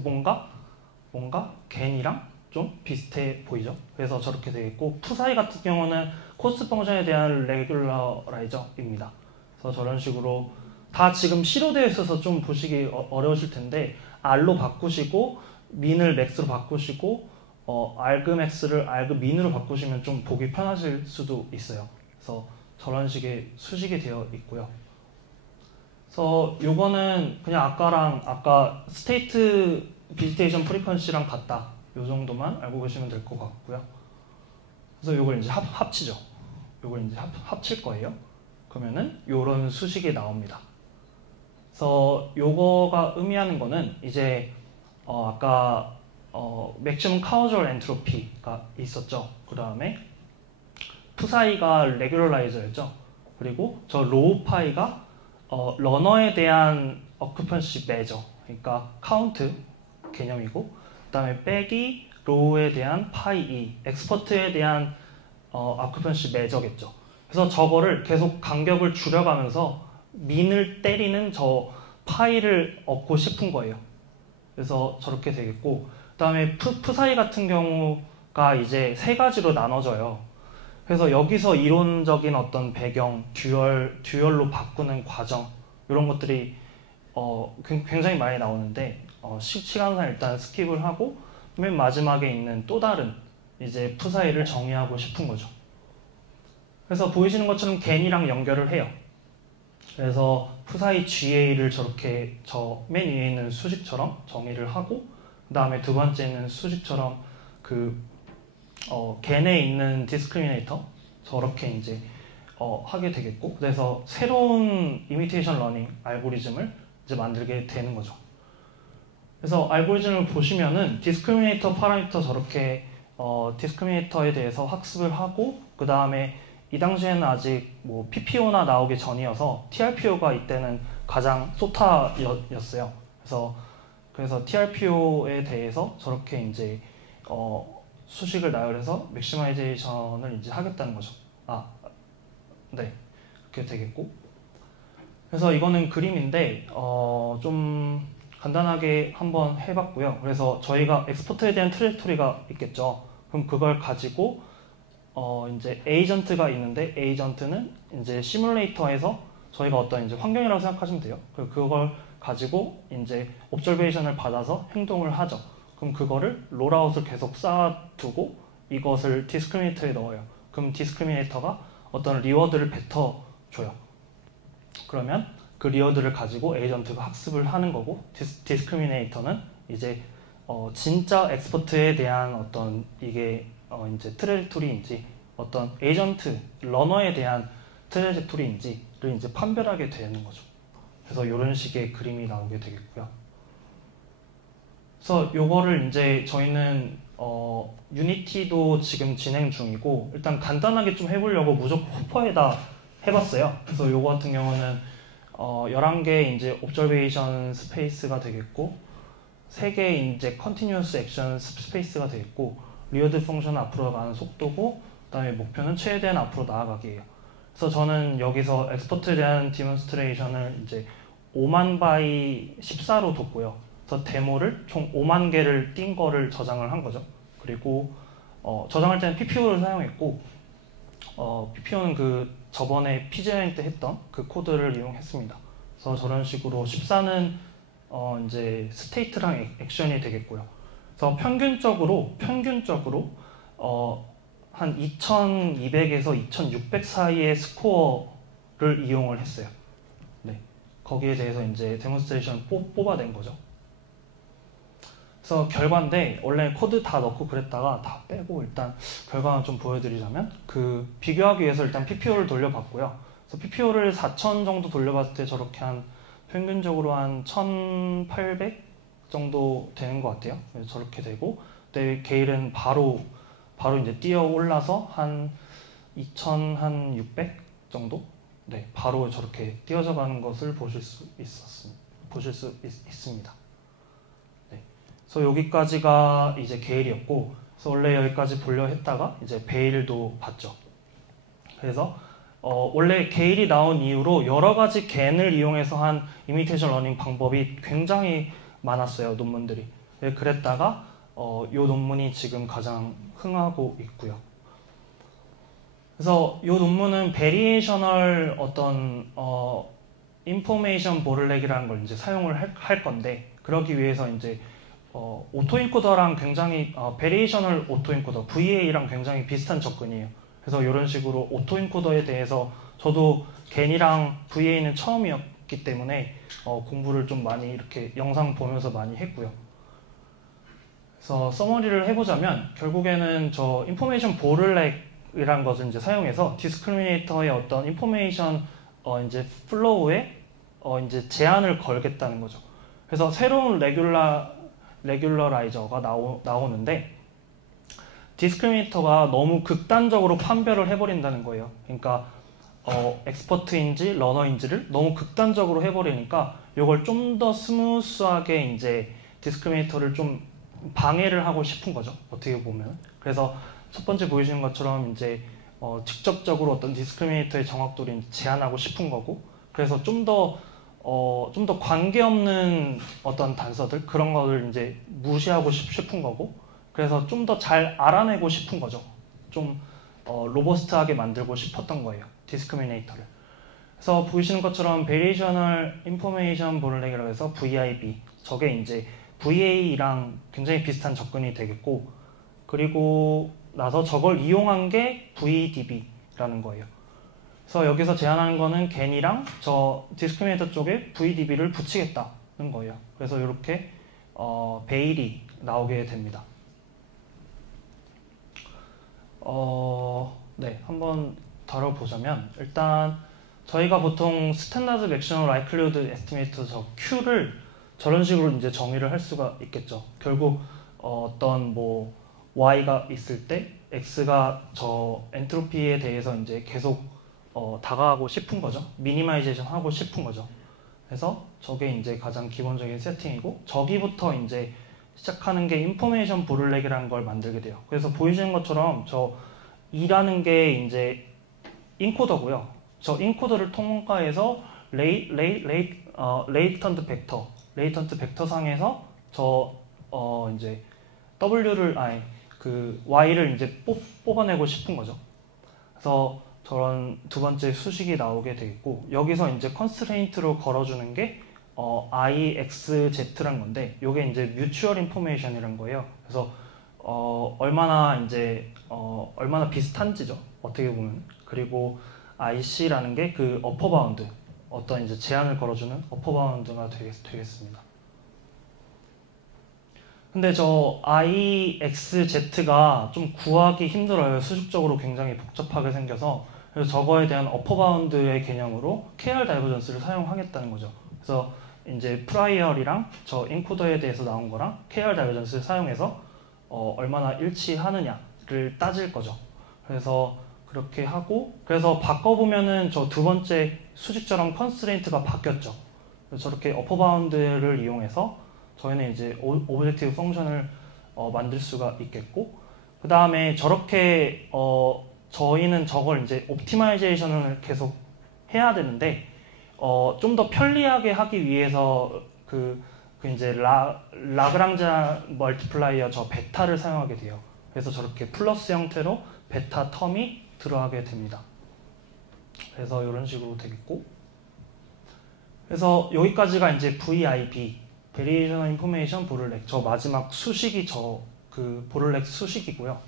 뭔가 겐이랑 좀 비슷해 보이죠. 그래서 저렇게 되겠고 푸사이 같은 경우는 코스트 펑션에 대한 레귤러라이저입니다. 그래서 저런 식으로 다 지금 C로 되어 있어서 좀 보시기 어려우실 텐데 R로 바꾸시고 민을 맥스로 바꾸시고 argmax를 argmin으로 바꾸시면 좀 보기 편하실 수도 있어요. 그래서 저런 식의 수식이 되어 있고요. 그래서 요거는 그냥 아까 스테이트 비지테이션 프리퀀시랑 같다. 요 정도만 알고 계시면 될 것 같고요. 그래서 요걸 이제 합치죠. 요걸 이제 합칠 거예요. 그러면은 요런 수식이 나옵니다. 그래서 요거가 의미하는 거는 이제 아까 맥시멈 카우절 엔트로피가 있었죠. 그 다음에 푸사이가 레귤러라이저였죠. 그리고 저 로우 파이가 러너에 대한 어큐펀시 매저, 그러니까 카운트 개념이고, 그 다음에 빼기 로우에 대한 파이 2, 엑스퍼트에 대한 어큐펀시 매저겠죠. 그래서 저거를 계속 간격을 줄여가면서 민을 때리는 저 파이를 얻고 싶은 거예요. 그래서 저렇게 되겠고, 그 다음에 푸사이 같은 경우가 이제 세 가지로 나눠져요. 그래서 여기서 이론적인 어떤 배경, 듀얼로 바꾸는 과정 이런 것들이 굉장히 많이 나오는데 시간상 일단 스킵을 하고 맨 마지막에 있는 또 다른 이제 푸사이를 정의하고 싶은 거죠. 그래서 보이시는 것처럼 겐이랑 연결을 해요. 그래서 푸사이 GA를 저렇게 저 맨 위에 있는 수식처럼 정의를 하고 그 다음에 두 번째는 수식처럼 겐에 있는 디스크리미네이터 저렇게 이제 하게 되겠고 그래서 새로운 이미테이션 러닝 알고리즘을 이제 만들게 되는 거죠. 그래서 알고리즘을 보시면은 디스크리미네이터 파라미터 저렇게 디스크리미네이터에 대해서 학습을 하고 그 다음에 이 당시에는 아직 뭐 PPO나 나오기 전이어서 TRPO가 이때는 가장 소타였어요. 그래서 TRPO에 대해서 저렇게 이제 수식을 나열해서 맥시마이제이션을 이제 하겠다는 거죠. 네, 그렇게 되겠고. 그래서 이거는 그림인데 좀 간단하게 한번 해봤고요. 그래서 저희가 엑스포트에 대한 트레토리가 있겠죠. 그럼 그걸 가지고 이제 에이전트가 있는데 에이전트는 이제 시뮬레이터에서 저희가 어떤 이제 환경이라고 생각하시면 돼요. 그걸 가지고 이제 옵저베이션을 받아서 행동을 하죠. 그럼 그거를 롤아웃을 계속 쌓아두고 이것을 디스크리미네이터에 넣어요. 그럼 디스크리미네이터가 어떤 리워드를 뱉어줘요. 그러면 그 리워드를 가지고 에이전트가 학습을 하는 거고, 디스크리미네이터는 이제 진짜 엑스퍼트에 대한 어떤 이게 이제 트레젝토리인지 어떤 에이전트 러너에 대한 트레젝토리인지를 이제 판별하게 되는 거죠. 그래서 이런 식의 그림이 나오게 되겠고요. 그래서 요거를 이제 저희는 유니티도 지금 진행 중이고, 일단 간단하게 좀 해보려고 무조건 호퍼에다 해봤어요. 그래서 요거 같은 경우는 11개의 이제 옵저베이션 스페이스가 되겠고, 3개의 이제 컨티뉴어스 액션 스페이스가 되겠고, 리워드 펑션은 앞으로 가는 속도고, 그다음에 목표는 최대한 앞으로 나아가기예요. 그래서 저는 여기서 엑스퍼트에 대한 디몬스트레이션을 이제 5만 바이 14로 뒀고요. 그래서 데모를 총 5만 개를 띈 거를 저장을 한 거죠. 그리고 저장할 때는 PPO를 사용했고, PPO는 그 저번에 PGI 때 했던 그 코드를 이용했습니다. 그래서 저런 식으로 14는 이제 스테이트랑 액션이 되겠고요. 그래서 평균적으로 한 2200에서 2600 사이의 스코어를 이용을 했어요. 네, 거기에 대해서 이제 데몬스트레이션 뽑아낸 거죠. 그래서 결과인데, 원래 코드 다 넣고 그랬다가 다 빼고 일단 결과만 좀 보여드리자면, 그 비교하기 위해서 일단 PPO를 돌려봤고요. 그래서 PPO를 4000 정도 돌려봤을 때 저렇게 한 평균적으로 한 1800 정도 되는 것 같아요. 그래서 저렇게 되고, 그때 게일은 바로 이제 뛰어 올라서 한 2600 정도? 네, 바로 저렇게 뛰어져 가는 것을 보실 수 있습니다. 네. 그래서 여기까지가 이제 게일이었고, 그래서 원래 여기까지 보려 했다가 이제 베일도 봤죠. 그래서 원래 게일이 나온 이후로 여러 가지 겐을 이용해서 한 이미테이션 러닝 방법이 굉장히 많았어요, 논문들이. 네, 그랬다가 이 논문이 지금 가장 흥하고 있고요. 그래서 이 논문은 베리에이셔널 어떤 인포메이션 보틀넥이라는 걸 이제 사용을 할 건데, 그러기 위해서 이제 오토인코더랑 굉장히 베리에이셔널 오토인코더 VA랑 굉장히 비슷한 접근이에요. 그래서 이런 식으로 오토인코더에 대해서 저도 겐이랑 VA는 처음이었기 때문에 공부를 좀 많이 이렇게 영상 보면서 많이 했고요. 그래서 서머리를 해보자면, 결국에는 저 인포메이션 보틀넥이라는 것을 이제 사용해서 디스크리미네이터의 어떤 인포메이션 이제 플로우에 이제 제한을 걸겠다는 거죠. 그래서 새로운 레귤러라이저가 나오는데, 디스크리미네이터가 너무 극단적으로 판별을 해버린다는 거예요. 그러니까 엑스퍼트인지 러너인지를 너무 극단적으로 해버리니까 이걸 좀 더 스무스하게 이제 디스크리미네이터를 좀 방해를 하고 싶은 거죠, 어떻게 보면. 그래서 첫 번째 보여주는 것처럼 이제 직접적으로 어떤 디스크리미네이터의 정확도를 제한하고 싶은 거고, 그래서 좀 더 관계없는 어떤 단서들, 그런 거를 이제 무시하고 싶은 거고, 그래서 좀 더 잘 알아내고 싶은 거죠. 좀 로버스트하게 만들고 싶었던 거예요, 디스크리미네이터를. 그래서 보이시는 것처럼 베리에이셔널 인포메이션 보틀넥이라고 해서 VIB, 저게 이제 VA랑 굉장히 비슷한 접근이 되겠고, 그리고 나서 저걸 이용한 게 VDB라는 거예요. 그래서 여기서 제안하는 거는 겐이랑 저 디스크리미네이터 쪽에 VDB를 붙이겠다는 거예요. 그래서 이렇게 베일이 나오게 됩니다. 네, 한번 다뤄보자면, 일단 저희가 보통 스탠다드 맥시멈 라이클리후드 에스티메이터 저 Q를 저런 식으로 이제 정의를 할 수가 있겠죠. 결국 어떤 뭐 Y가 있을 때 X가 저 엔트로피에 대해서 이제 계속 다가가고 싶은 거죠. 미니마이제이션 하고 싶은 거죠. 그래서 저게 이제 가장 기본적인 세팅이고, 저기부터 이제 시작하는 게 인포메이션 보틀넥이라는 걸 만들게 돼요. 그래서 보이시는 것처럼 저 E라는 게 이제 인코더고요. 저 인코더를 통과해서 레이턴트 벡터 상에서 저 이제 W를 그 Y를 이제 뽑아내고 싶은 거죠. 그래서 저런 두 번째 수식이 나오게 되겠고, 여기서 이제 컨스트레인트로 걸어주는 게 IXZ란 건데, 요게 이제 뮤추얼 인포메이션이란 거예요. 그래서 얼마나 비슷한지죠. 어떻게 보면. 그리고 IC라는 게 그 어퍼 바운드, 어떤 이제 제한을 걸어주는 어퍼 바운드가 되겠습니다. 근데 저 IXZ가 좀 구하기 힘들어요. 수식적으로 굉장히 복잡하게 생겨서. 그래서 저거에 대한 어퍼 바운드의 개념으로 KR 다이버전스를 사용하겠다는 거죠. 그래서 이제 프라이얼이랑 저 인코더에 대해서 나온 거랑 KR 다이버전스를 사용해서 얼마나 일치하느냐를 따질 거죠. 그래서 그렇게 하고, 그래서 바꿔보면은 저 두 번째 수직처럼 컨스트레인트가 바뀌었죠. 그래서 저렇게 어퍼 바운드를 이용해서 저희는 이제 오브젝티브 펑션을 만들 수가 있겠고, 그 다음에 저렇게 저희는 저걸 이제 옵티마이제이션을 계속 해야 되는데 좀 더 편리하게 하기 위해서 그 이제 라그랑즈 멀티플라이어 저 베타를 사용하게 돼요. 그래서 저렇게 플러스 형태로 베타 텀이 들어가게 됩니다. 그래서 이런 식으로 되겠고, 그래서 여기까지가 이제 VIB Variational Information 보를렉, 저 마지막 수식이 저 그 보를렉 수식이고요.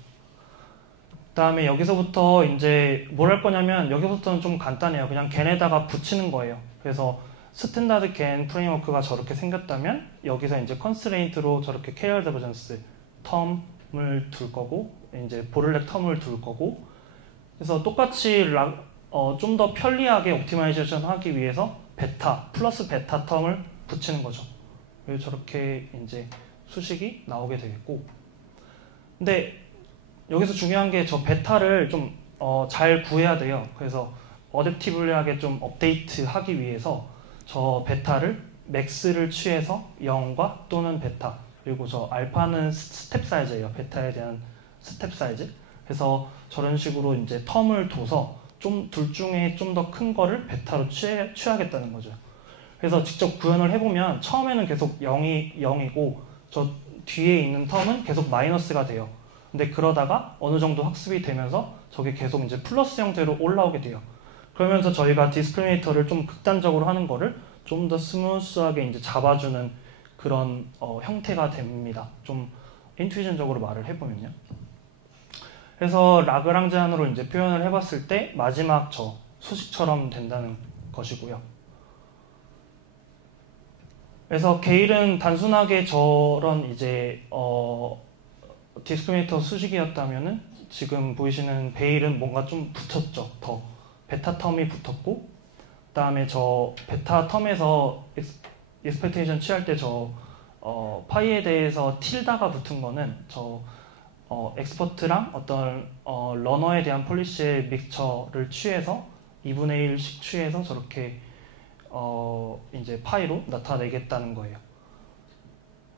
그다음에 여기서부터 이제 뭘 할 거냐면, 여기서부터는 좀 간단해요. 그냥 겐에다가 붙이는 거예요. 그래서 스탠다드 겐 프레임워크가 저렇게 생겼다면 여기서 이제 컨스트레인트로 저렇게 KR 다이버전스 텀을 둘 거고, 이제 보를렉 텀을 둘 거고, 그래서 똑같이 좀 더 편리하게 옵티마이제이션 하기 위해서 베타 플러스 베타 텀을 붙이는 거죠. 그래서 저렇게 이제 수식이 나오게 되겠고, 근데 여기서 중요한 게 저 베타를 좀 잘 구해야 돼요. 그래서 어댑티블하게 좀 업데이트 하기 위해서 저 베타를 맥스를 취해서 0과 또는 베타, 그리고 저 알파는 스텝 사이즈예요. 베타에 대한 스텝 사이즈. 그래서 저런 식으로 이제 텀을 둬서 좀 둘 중에 좀 더 큰 거를 베타로 취하겠다는 거죠. 그래서 직접 구현을 해보면 처음에는 계속 0이고 저 뒤에 있는 텀은 계속 마이너스가 돼요. 근데 그러다가 어느 정도 학습이 되면서 저게 계속 이제 플러스 형태로 올라오게 돼요. 그러면서 저희가 디스크리미네이터를 좀 극단적으로 하는 거를 좀 더 스무스하게 이제 잡아주는 그런 형태가 됩니다. 좀 인투이션적으로 말을 해보면요. 그래서 라그랑지안으로 이제 표현을 해봤을 때 마지막 저 수식처럼 된다는 것이고요. 그래서 게일은 단순하게 저런 이제 디스크리미네이터 수식이었다면은 지금 보이시는 베일은 뭔가 좀 붙었죠. 더 베타 텀이 붙었고, 그 다음에 저 베타 텀에서 익스펙테이션 취할 때 저 파이에 대해서 틸다가 붙은 거는 저 엑스퍼트랑 어떤 러너에 대한 폴리시의 믹스처를 취해서 2분의 1씩 취해서 저렇게 이제 파이로 나타내겠다는 거예요.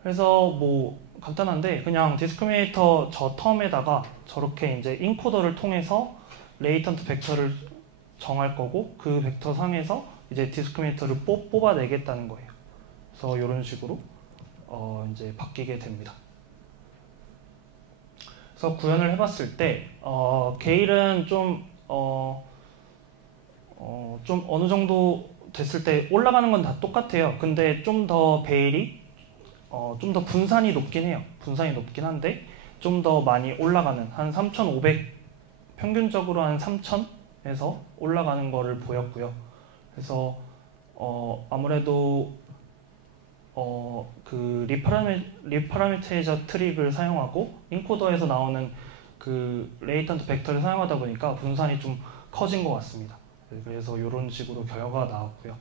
그래서 뭐 간단한데 그냥 디스크리미네이터 저 텀에다가 저렇게 이제 인코더를 통해서 레이턴트 벡터를 정할 거고, 그 벡터 상에서 이제 디스크리미네이터를 뽑아내겠다는 거예요. 그래서 이런 식으로 이제 바뀌게 됩니다. 그래서 구현을 해봤을 때 게일은 좀 어느 정도 됐을 때 올라가는 건 다 똑같아요. 근데 좀 더 베일이 좀 더 분산이 높긴 해요. 분산이 높긴 한데 좀 더 많이 올라가는, 한 3,500, 평균적으로 한 3,000에서 올라가는 거를 보였고요. 그래서 아무래도 그 리파라미테이저 트릭을 사용하고 인코더에서 나오는 그 레이턴트 벡터를 사용하다 보니까 분산이 좀 커진 것 같습니다. 그래서 이런 식으로 결과가 나왔고요.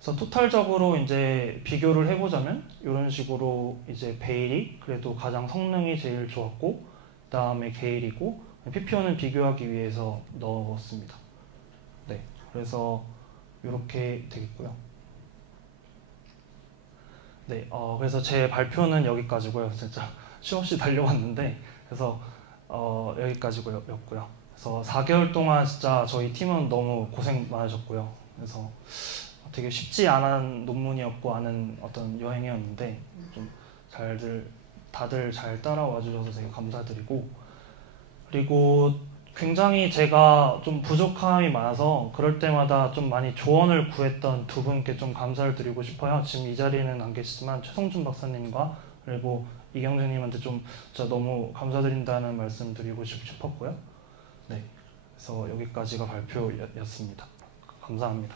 그래서 토탈적으로 이제 비교를 해보자면 이런 식으로 이제 베일이 그래도 가장 성능이 제일 좋았고, 그 다음에 게일이고, PPO는 비교하기 위해서 넣었습니다. 네, 그래서 이렇게 되겠고요. 네, 그래서 제 발표는 여기까지고요. 진짜 쉼없이 달려왔는데, 그래서 여기까지고요. 그래서 4개월 동안 진짜 저희 팀은 너무 고생 많으셨고요. 그래서 되게 쉽지 않은 논문이었고 않은 어떤 여행이었는데 좀 다들 잘 따라와 주셔서 되게 감사드리고, 그리고 굉장히 제가 좀 부족함이 많아서 그럴 때마다 좀 많이 조언을 구했던 두 분께 좀 감사를 드리고 싶어요. 지금 이 자리에는 안 계시지만 최성준 박사님과 그리고 이경준님한테 좀 진짜 너무 감사드린다는 말씀 드리고 싶었고요. 그래서 여기까지가 발표였습니다. 감사합니다.